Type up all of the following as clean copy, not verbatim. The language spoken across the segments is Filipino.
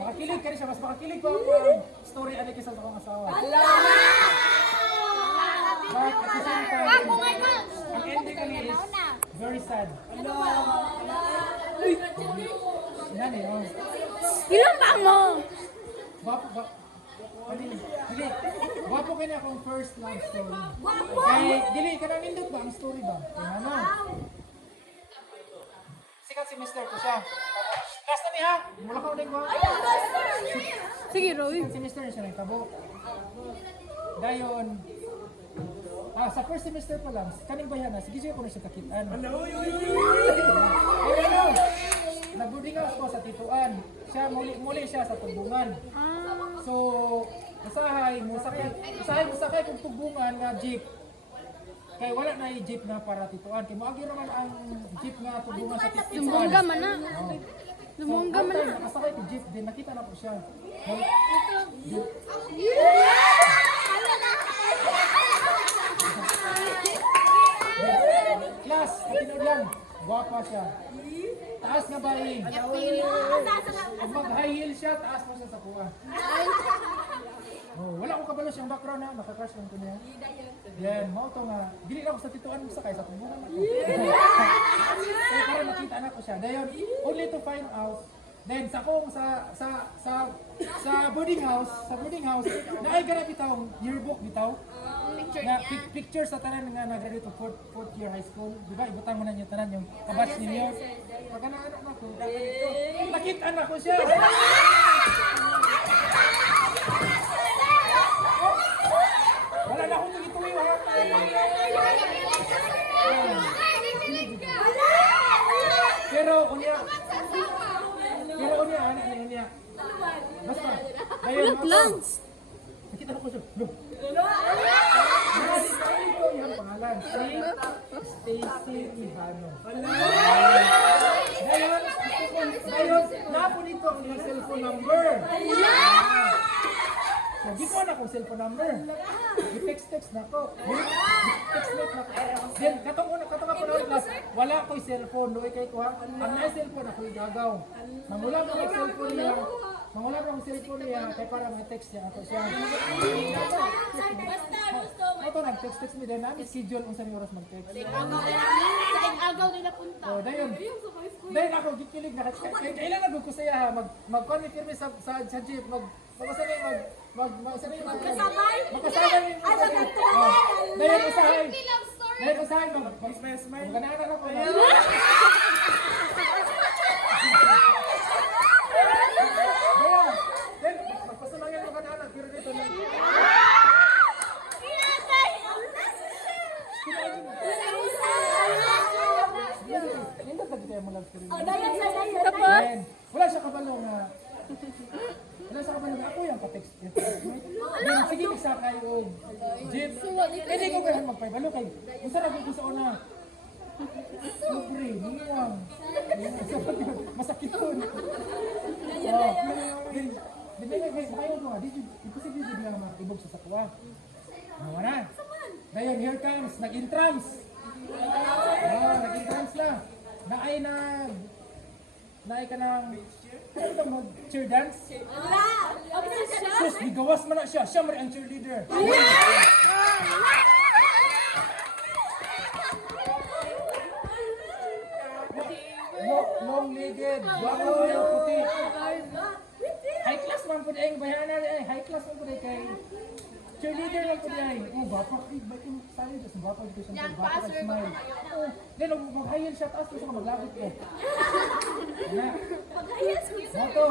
Makakilig ka rin siya, mas makakilig pa ang story ani kaysa sa akong asawa. But at the same time, ang ending kami is very sad. Yan eh, oh. Ilan pa mo? Guwapo. Dili, guwapo kanya akong first love story. Kay, dili, kanang nindot ba ang story ba? Kaya ano? Sikat si Mr. ko siya. Last na niya, mula ka ulit ko. Sige, Roy. Sikat si Mr. siya nagtabo. Dayon, sa first semester pa lang, kaning bayan na, sige siya ko na siya kakitaan. Ay, ano? Nag-boarding house ko sa Tituan. Siya, muli siya sa Tubungan. So, usahay mo sakay kung Tubungan nga jeep. Kaya wala na yung jeep na para Tituan. Kaya maagi naman ang jeep nga Tubungan sa Tituan. Lumongga man na. Lumongga man na. Nakasakay ko jeep, din nakita na ko siya. Class, katinod lang. Guwapa siya. Taas nga baing. Pag mag-high heel siya, taas mo siya sa kuha. Oh, wala ko kabalo siyang background na, nakakrush lang ko niya. Yan, mao to nga. Dili na ako sa Tituan mo sakay sa Tubungan ako. Kaya para makita na ko siya. Dayon, only to find out. Then sa boarding house, naay ka na bitaw, yearbook bitaw. Na picture sa tanan nga nag-graduate to fourth year high school. Di ba? Ibutang mo na niyo tanan yung kabatch ninyo. Pag ano na ko, nakita na ko siya. Wala na akong ituloy. Pero unya, anak niya. Basta. Ayun, nakita na ko siya. Ito yung pangalan. Si Stacy Ihano. Ngayon, napo dito ang ilang cellphone number. So, di ko na akong cellphone number. I-text na ko. I-text na ko. Then, katong ako na class, wala ko'y cellphone. Doon kay ko ha. Ang na-cellphone ako igagaw. Mangula mo ang cellphone niya. Kaya para ma-text niya ako siya. Ito, nag-text me din. Namin schedule kung saan oras mag-text. Sa agaw nila punta. So, dayon ako, gikilig na. Kailan nagod ko saya ha. Mag-confirm sa jeep. Magkasabay. Dayon usahay. Magkananan ako na. Then, magpasamayan mo kanana. Pero dito na. Hindi ba tayo mo lang pero wala siya kabalo nga. Ako yung pa-text. Then, sige magsakay o jeep. Hindi ko kaya magpaibalo kay kung saan ako sa una. Sobre, niwang. Masakit ko. Makayon ko nga, imposible din lang makibog sa sakwa. Nawa na. Ngayon, here comes, nag-intrams. Nag-intrams na. Naay ka ng cheer dance? Sus, bigawas man na siya. Siya man ang cheerleader. Long-legged, bago yung puti. High class man po dahil bayanan eh. High class man po dahil kay cheerleader man po dahil. Oh, bapak, ba't yung sali dyan? Bapak dito siya. Bapak ay smile. Then, mag-high shot us, kasi maglabit ko. Mato,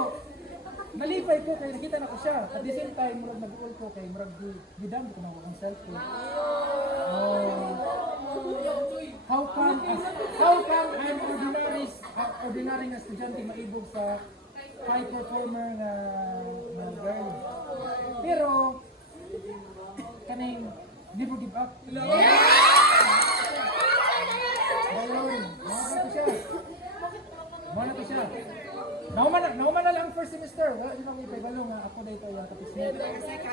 nalipay ko kay nakita na ko siya. At the same time, murag nag-uol ko kay murag gidam ko na akong cellphone. How come an ordinary na estudyante maibog sa high performer na girl? Pero kaning never give up. Ayun, mana ko siya. Nauman na lang first semester. Wala din ako ipagalo nga ako dito yung tapos niya.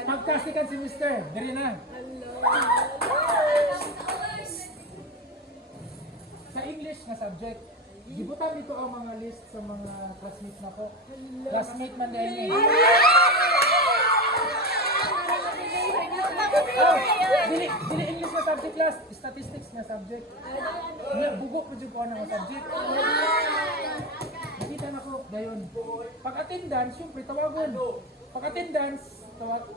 Pagka second semester, diri na. Sa English nga subject, gibutan dito ang mga list sa mga classmate na ko. Classmate man din eh. Oh, dili English na subject class, statistics na subject. Bugo pa dyan ko ang mga subject. Nakita na ko, gayon. Pag-attendance, syempre tawagon. Pag-attendance,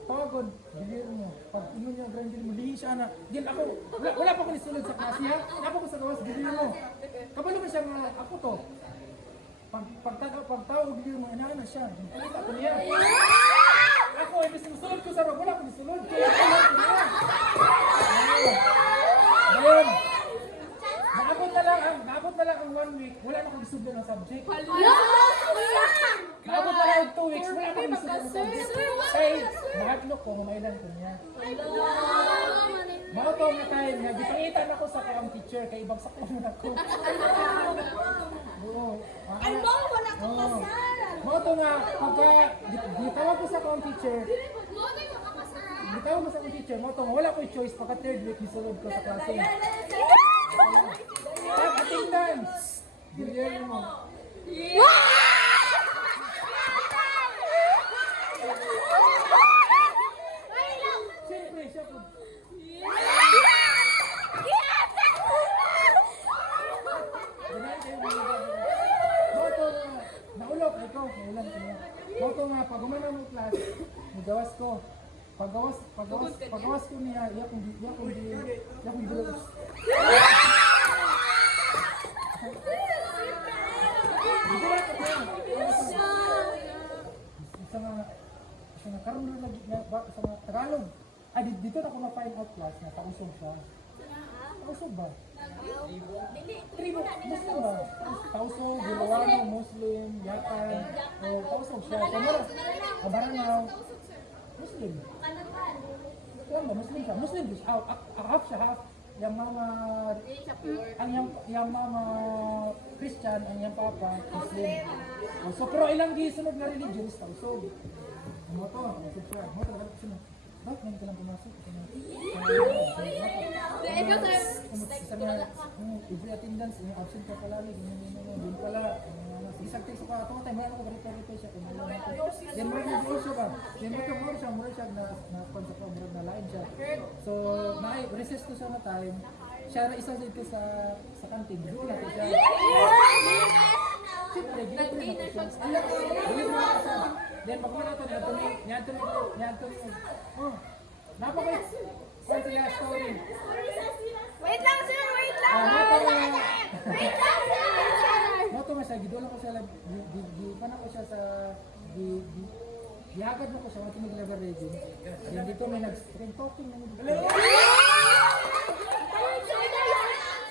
tawagon. Bilir mo. Pag inyo niya, grandil mo, lihi siya na. Din ako, wala pa ko nisulod sa klase ha. Ako ko sa gawas, bilir mo. Kabalo mo siya nga, ako to. Pagtawag, bilir mo, inaana siya. Nakita ko niya. Ako, ibig sinusulod ko sa bag, wala ko nisulod. Kaya ako ko niya. Gayon. Naabot na lang ang 1 week, wala na akong isublan ng subject. Naabot na lang ang 2 weeks, wala akong isublan ng subject. Kaya, mahatlok ko, mamailan ko niya. Mauto nga time nga, gipangitan ako sa kayang teacher, kaya ibang saklo na ako. Oo. Ay, mo, wala kang kasal. Mauto nga, pagka gitawag ko sa kayang teacher, gitawag ko sa kayang teacher, mauto nga, wala ko choice, pagka 3rd week, nisulod ko sa klase. Attendance! Bilyan mo. Siyempre, siya po. Moto nga, naulog, ikaw, naulan ko niya. Moto nga, pag umana mo class, nagawas ko. Pagawas ko niya, yakong bilos. Isa nga karon na lagi na sa mga Tagalog. Dito na ko na find out class na tausog siya. Tausog ba? Tribo, Muslim ba? Tausog, Bilawano, Muslim, Yakan. O tausog siya. Kamara, Abaranaw. Muslim. Kaya ba, Muslim siya? Muslim siya. Half siya, half. Yang mama Christian, ang yang papa Muslim. So pero ilang gisunod na religion is tausog. Mo to, tausog siya. Mo to, sunod. Bakit ngayon ka lang pumasok? Every attendance, absent ka palagi. Doon pala. Isang text ka, ito tayo, mayroon ko rito siya. Then mo rin siya ba? Then mo siya, na lain siya. So, recess ko siya na time. Siya na isa dito sa kantin. Doon natin siya. Siyempre, ginagawa natin siya. Then pag wala ito, niyato ni oh, napakay kung siya story. Wait lang, sir! Wait lang! Wait lang, sir! Moto nga siya, gidola ko siya, gipanak ko siya sa, gihagad mo ko siya, matinig level region. Then dito may nag-string talking na dito.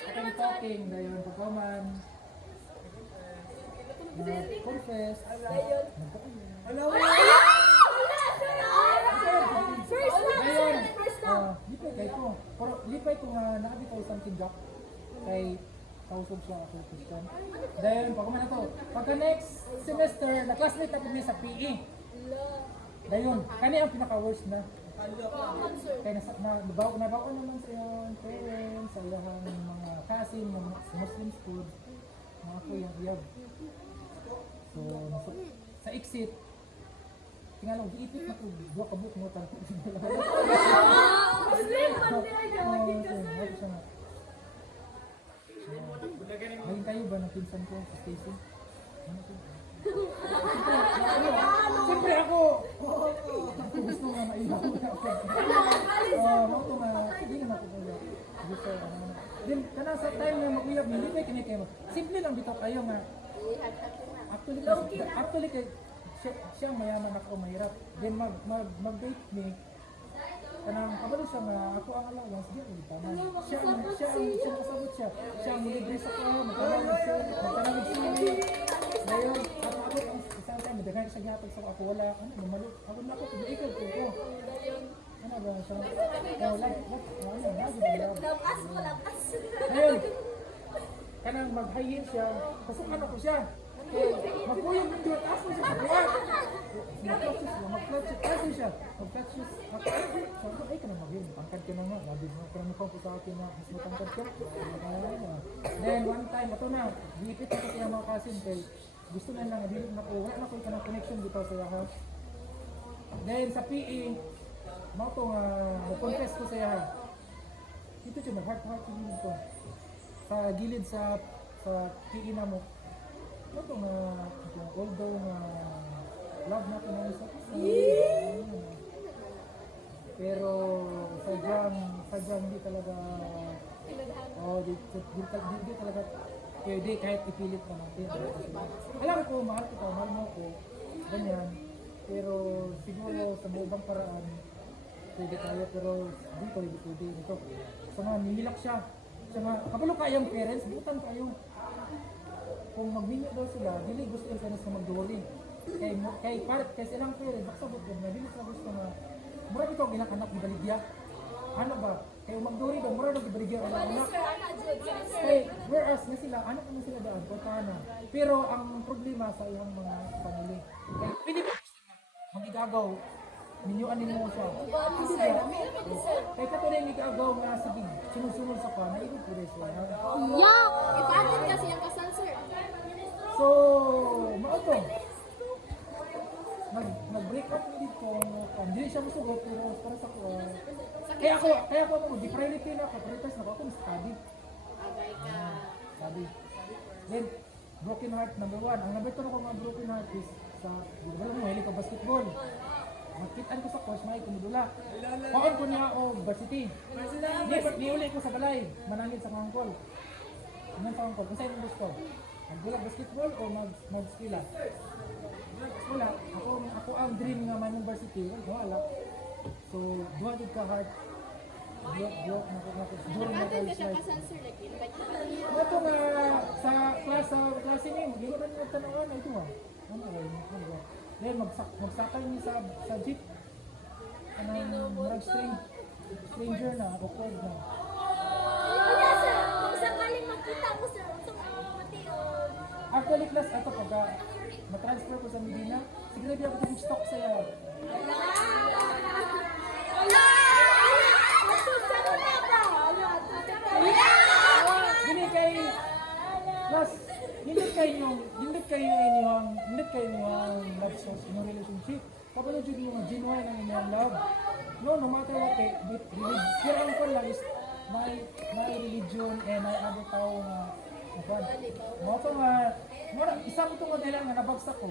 String talking, dayon, pagkaman. Confess. Lipay kay ko. Pero lipay ko nga nakabitaw isang tigak kay kausog siya ako Christian. Dahil pag na to, pagka next semester, na-classmate ako niya sa PE. Dahil kani ang pinaka-worst na. Kaya nabaw naman sa iyong parents, sa iyong mga cousin, mga Muslim school, mga kuyang iyab. So, sa exit, tingnan lang, iipit na ko, dua kabuk mo tanto. Muslim pa niya, lagi ka, sir. Naging kayo ba ng pinsan ko sa station? Siyempre ako gusto nga mailaw na ako. Mauto nga, hindi naman ako kaya. Gusto, Then, kana sa time na mag-uyab, hindi kayo kinikayo. Simple lang dito kayo nga. Actually kay siya mayaman ako mahirap. Then mag-date me. Kanang kabalo siya nga ako ang allowance di ko taman. Siya kasabot siya. Siya ang libre sa ko, magtanawid siya. Ngayon, ako ang isang time, daghan siya gyapon sa ako wala maluk. Ako na ako ikaw ko. Ano ba siya? Ngayon, kanang mag-hire siya, pasukan ako siya. Magpuyong ng diwa, taas mo siya sa buwan. Mag-flat siya, taas mo siya. mag-flat shoes ako. Sabi ko, ay ka na mag-yun, tangkad ka na nga. Sabi mo, parang ko sa akin na mas matangkad ka. Then one time, ito na, giipit ako sa mga kasin kay gusto na lang, hindi na ko, wala na ko ka ng connection dito sa yaha. Then sa PE, mga ito nga, mag-confess ko sa yaha. Dito siya, mag-heart-heart sa gilid ko. Sa gilid sa PE na mo. Ito nga, although nga, love natin ang isa't isa. Pero sadyang hindi talaga di talaga pwede kahit ipilit pa natin. Alam ko, mahal kita, mahal mo ko, ganyan. Pero siguro sa ibang paraan, pwede tayo, pero dito hindi pwede. Ito, so nga, nihilak siya. Siya nga, kapalo kayang parents, butan kayo. Kung magminyo daw sila, dili gusto yung parents na magduri. Kay silang parents, maksabot ko na, dili sa gusto na, mura ito ginakanak ni Baligya. Ano ba? Kaya magduri daw, mura daw ni Baligya ang anak. Whereas na sila, anak naman sila daan, na. Pero ang problema sa iyang mga family. Kaya pwede ba gusto na magigagaw, ninyuan mo siya. Hindi ba? Kaya katuloy nigagaw nga, sige, sinusunod sa pa, naibig ko rin siya. Yeah! Ipagod kasi ang kasal, sir. So, mauto. Nag-break up dito, hindi siya masugot, pero para sa ko, kaya ako, di priority na ako, prioritas na ako study. Agay ka. Study. Then, broken heart, number 1. Ang number 2 na ko mga broken heart is sa, di ba mo, hilig ko basketball. Magkitaan ko sa coach, may kumudula. Paon ko niya o varsity. Di uli ko sa balay, manangin sa kangkol. Anong sa kangkol? Kung sa'yo yung gusto? Magbulag basketball o mag-skila? Wala. Ako ang dream nga man ng varsity. Wala. So, duha din ka heart. Duha during my Ipagod ka college siya life. kasal, sir. Like, invite ka pa niya. Ito nga sa klase niyo, mag-iwan na tanawan na ito ha. Ano ba? Then magsakay niyo sa jeep. Anong marag stranger na, awkward na. Kuya, sir. Kung sakaling magkita mo, sir. Sa mga matiyon. Actually, class, ito pagka na-transfer ko sa Medina, siguro di ako stock sa'yo. Hindi kay plus hindi kayo inyong love source in a relationship. Kapag jud yung genuine ang inyong love. No matter what, pure ang ko lang is may religion and may other tao nga mo to nga isang to nga nila nga nabagsak ko.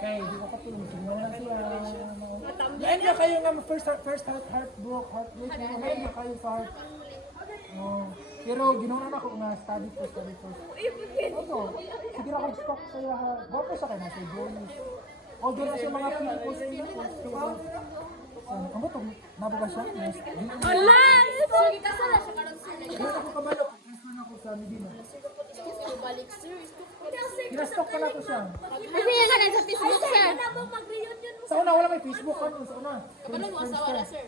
Kaya di ko katulong sino lang sila. Ngayon na kayo nga first heartbreak ngayon na kayo sa heart. Pero ginawa na ako nga study first. Ano? Sige ako stock sa'yo ha. Bakit sa kanya sa journey? Although na siya mga Pilipinos. Ano to? Nabuga siya? Sir, kasal na siya karon, sir. Hindi ako kabalo. Transfer na ako sa Medina. Kasi balik, sir. Ginastock ka na ko siya. Kasi nga ka na sa Facebook, sir. Mag-reunion mo. Sa una, wala may Facebook. Ano? Sa una. Kabalo mo, asawa na, sir.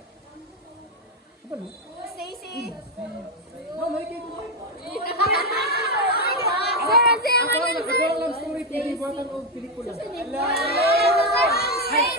Kabalo? Stacy. No, may kayo ko. Sir, kasi Ako ang love story, pili buwatan o pelikula. Ay,